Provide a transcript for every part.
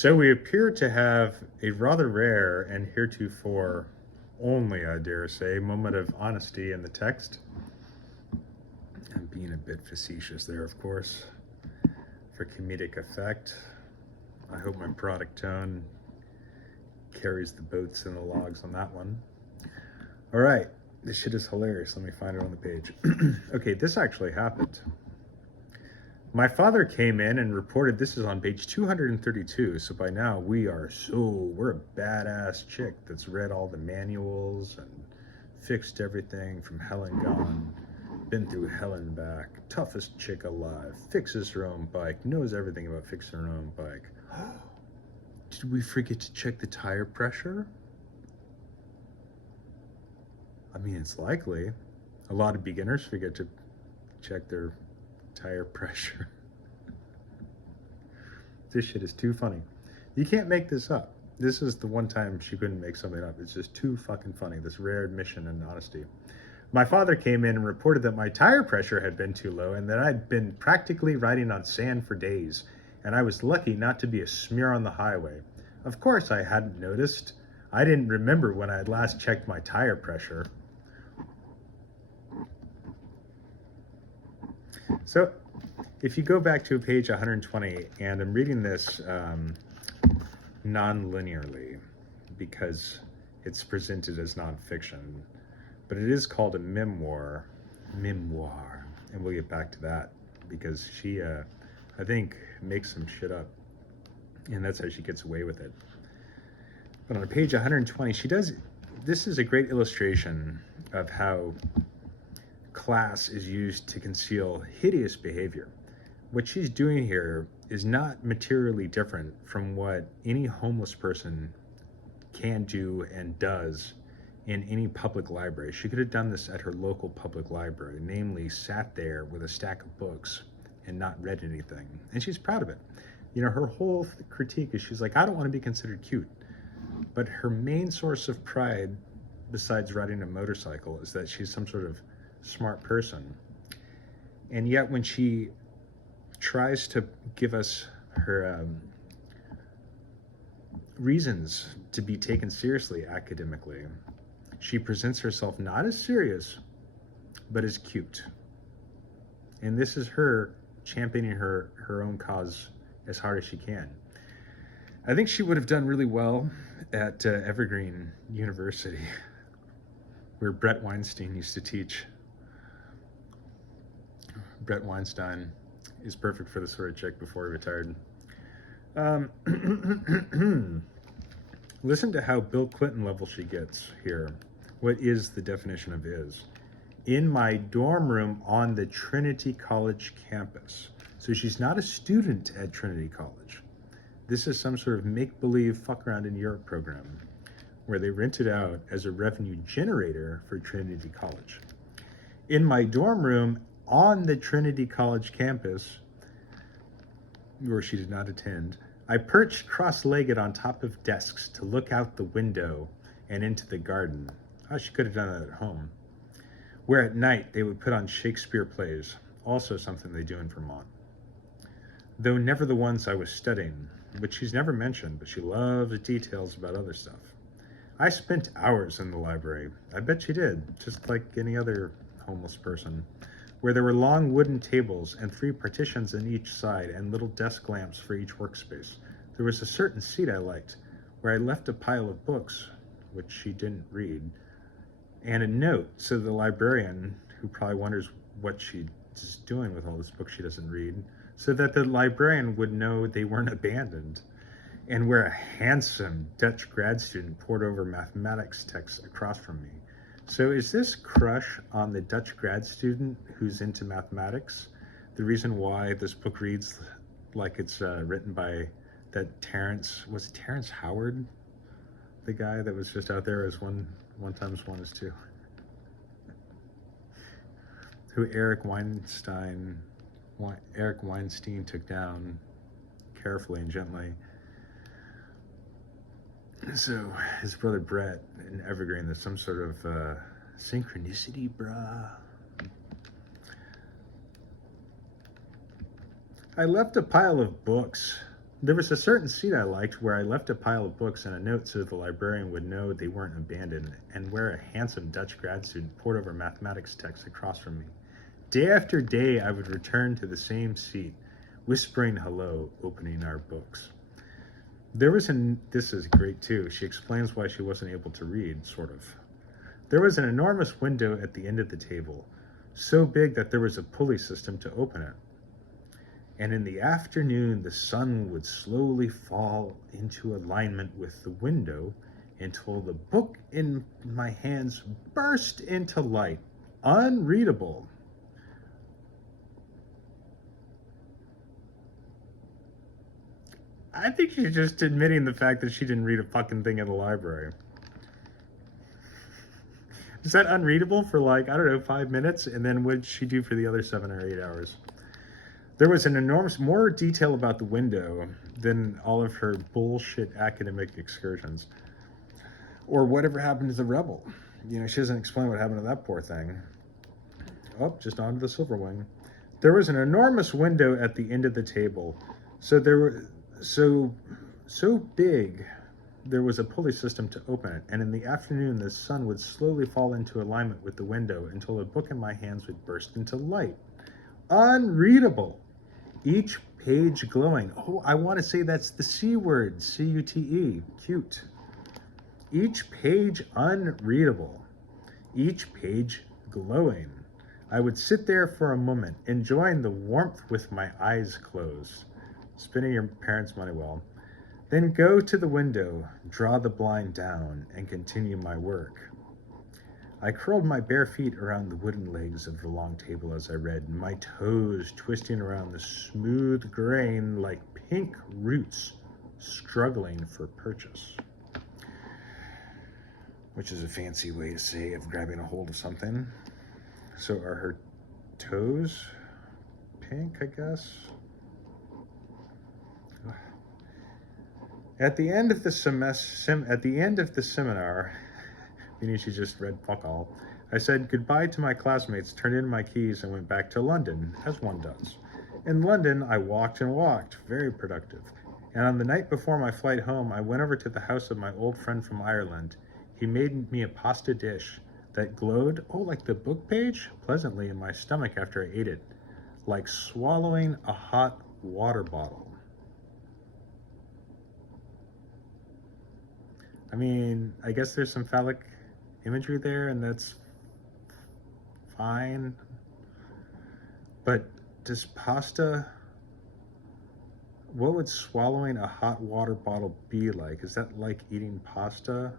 So we appear to have a rather rare and heretofore only, I dare say, moment of honesty in the text. I'm being a bit facetious there, of course, for comedic effect. I hope my product tone carries the boats and the logs on that one. All right, this shit is hilarious. Let me find it on the page. Okay, this actually happened. My father came in and reported, this is on page 232, so by now we're a badass chick that's read all the manuals and fixed everything from hell and gone, been through hell and back, toughest chick alive, fixes her own bike, knows everything about fixing her own bike. Did we forget to check the tire pressure? I mean, it's likely. A lot of beginners forget to check their tire pressure. This shit is too funny. You can't make this up. This is the one time she couldn't make something up. It's just too fucking funny, this rare admission and honesty. My father came in and reported that my tire pressure had been too low and that I'd been practically riding on sand for days, and I was lucky not to be a smear on the highway. Of course I hadn't noticed. I didn't remember when I had last checked my tire pressure. So if you go back to page 120, and I'm reading this non-linearly because it's presented as nonfiction, but it is called a memoir, and we'll get back to that because she, I think, makes some shit up, and that's how she gets away with it. But on page 120, this is a great illustration of how class is used to conceal hideous behavior. What she's doing here is not materially different from what any homeless person can do and does in any public library. She could have done this at her local public library, namely sat there with a stack of books and not read anything. And she's proud of it. You know, her whole critique is she's like, I don't want to be considered cute. But her main source of pride, besides riding a motorcycle, is that she's some sort of smart person. And yet when she tries to give us her reasons to be taken seriously academically, she presents herself not as serious, but as cute. And this is her championing her own cause as hard as she can. I think she would have done really well at Evergreen University, where Brett Weinstein used to teach. Brett Weinstein is perfect for the sort of chick before he retired. Listen to how Bill Clinton level she gets here. What is the definition of is? In my dorm room on the Trinity College campus. So she's not a student at Trinity College. This is some sort of make-believe fuck around in Europe program where they rent it out as a revenue generator for Trinity College. In my dorm room on the Trinity College campus, where she did not attend, I perched cross-legged on top of desks to look out the window and into the garden. Oh, she could have done that at home. Where at night they would put on Shakespeare plays, also something they do in Vermont. Though never the ones I was studying, which she's never mentioned, but she loves details about other stuff. I spent hours in the library. I bet she did, just like any other homeless person, where there were long wooden tables and 3 partitions on each side and little desk lamps for each workspace. There was a certain seat I liked, where I left a pile of books, which she didn't read, and a note so the librarian, who probably wonders what she's doing with all this book she doesn't read, so that the librarian would know they weren't abandoned, and where a handsome Dutch grad student pored over mathematics texts across from me. So is this crush on the Dutch grad student who's into mathematics the reason why this book reads like it's written by that Terrence Howard? The guy that was just out there as one times one is two. Who Eric Weinstein took down carefully and gently. So his brother Brett in Evergreen, there's some sort of synchronicity, brah. I left a pile of books There was a certain seat I liked where I left a pile of books and a note so the librarian would know they weren't abandoned, and where a handsome Dutch grad student pored over mathematics texts across from me. Day after day, I would return to the same seat, whispering hello, opening our books. This is great too. She explains why she wasn't able to read, sort of. There was an enormous window at the end of the table, so big that there was a pulley system to open it. And in the afternoon, the sun would slowly fall into alignment with the window until the book in my hands burst into light, unreadable. I think she's just admitting the fact that she didn't read a fucking thing in the library. Is that unreadable for like, I don't know, 5 minutes? And then what'd she do for the other 7 or 8 hours? There was an enormous, more detail about the window than all of her bullshit academic excursions. Or whatever happened to the rebel. You know, she doesn't explain what happened to that poor thing. Oh, just onto the Silverwing. There was an enormous window at the end of the table. So big, there was a pulley system to open it, and in the afternoon the sun would slowly fall into alignment with the window until a book in my hands would burst into light. Unreadable. Each page glowing. Oh, I want to say that's the C word, C-U-T-E, cute. Each page unreadable. Each page glowing. I would sit there for a moment, enjoying the warmth with my eyes closed. Spending your parents' money well. Then go to the window, draw the blind down, and continue my work. I curled my bare feet around the wooden legs of the long table as I read, my toes twisting around the smooth grain like pink roots struggling for purchase. Which is a fancy way to say of grabbing a hold of something. So are her toes pink, I guess? At the end of the seminar, meaning she just read fuck all, I said goodbye to my classmates, turned in my keys, and went back to London, as one does. In London, I walked and walked, very productive. And on the night before my flight home, I went over to the house of my old friend from Ireland. He made me a pasta dish that glowed, like the book page, pleasantly in my stomach after I ate it, like swallowing a hot water bottle. I mean, I guess there's some phallic imagery there, and that's fine. But does pasta, what would swallowing a hot water bottle be like? Is that like eating pasta?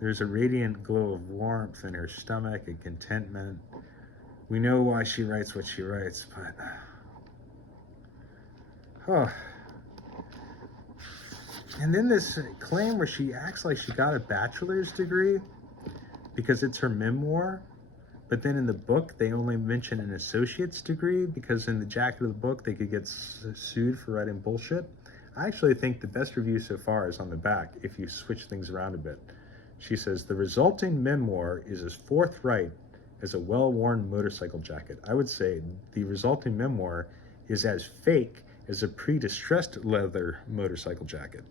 There's a radiant glow of warmth in her stomach and contentment. We know why she writes what she writes, but... And then this claim where she acts like she got a bachelor's degree because it's her memoir, but then in the book they only mention an associate's degree because in the jacket of the book they could get sued for writing bullshit. I actually think the best review so far is on the back if you switch things around a bit. She says, the resulting memoir is as forthright as a well-worn motorcycle jacket. I would say the resulting memoir is as fake as a pre-distressed leather motorcycle jacket.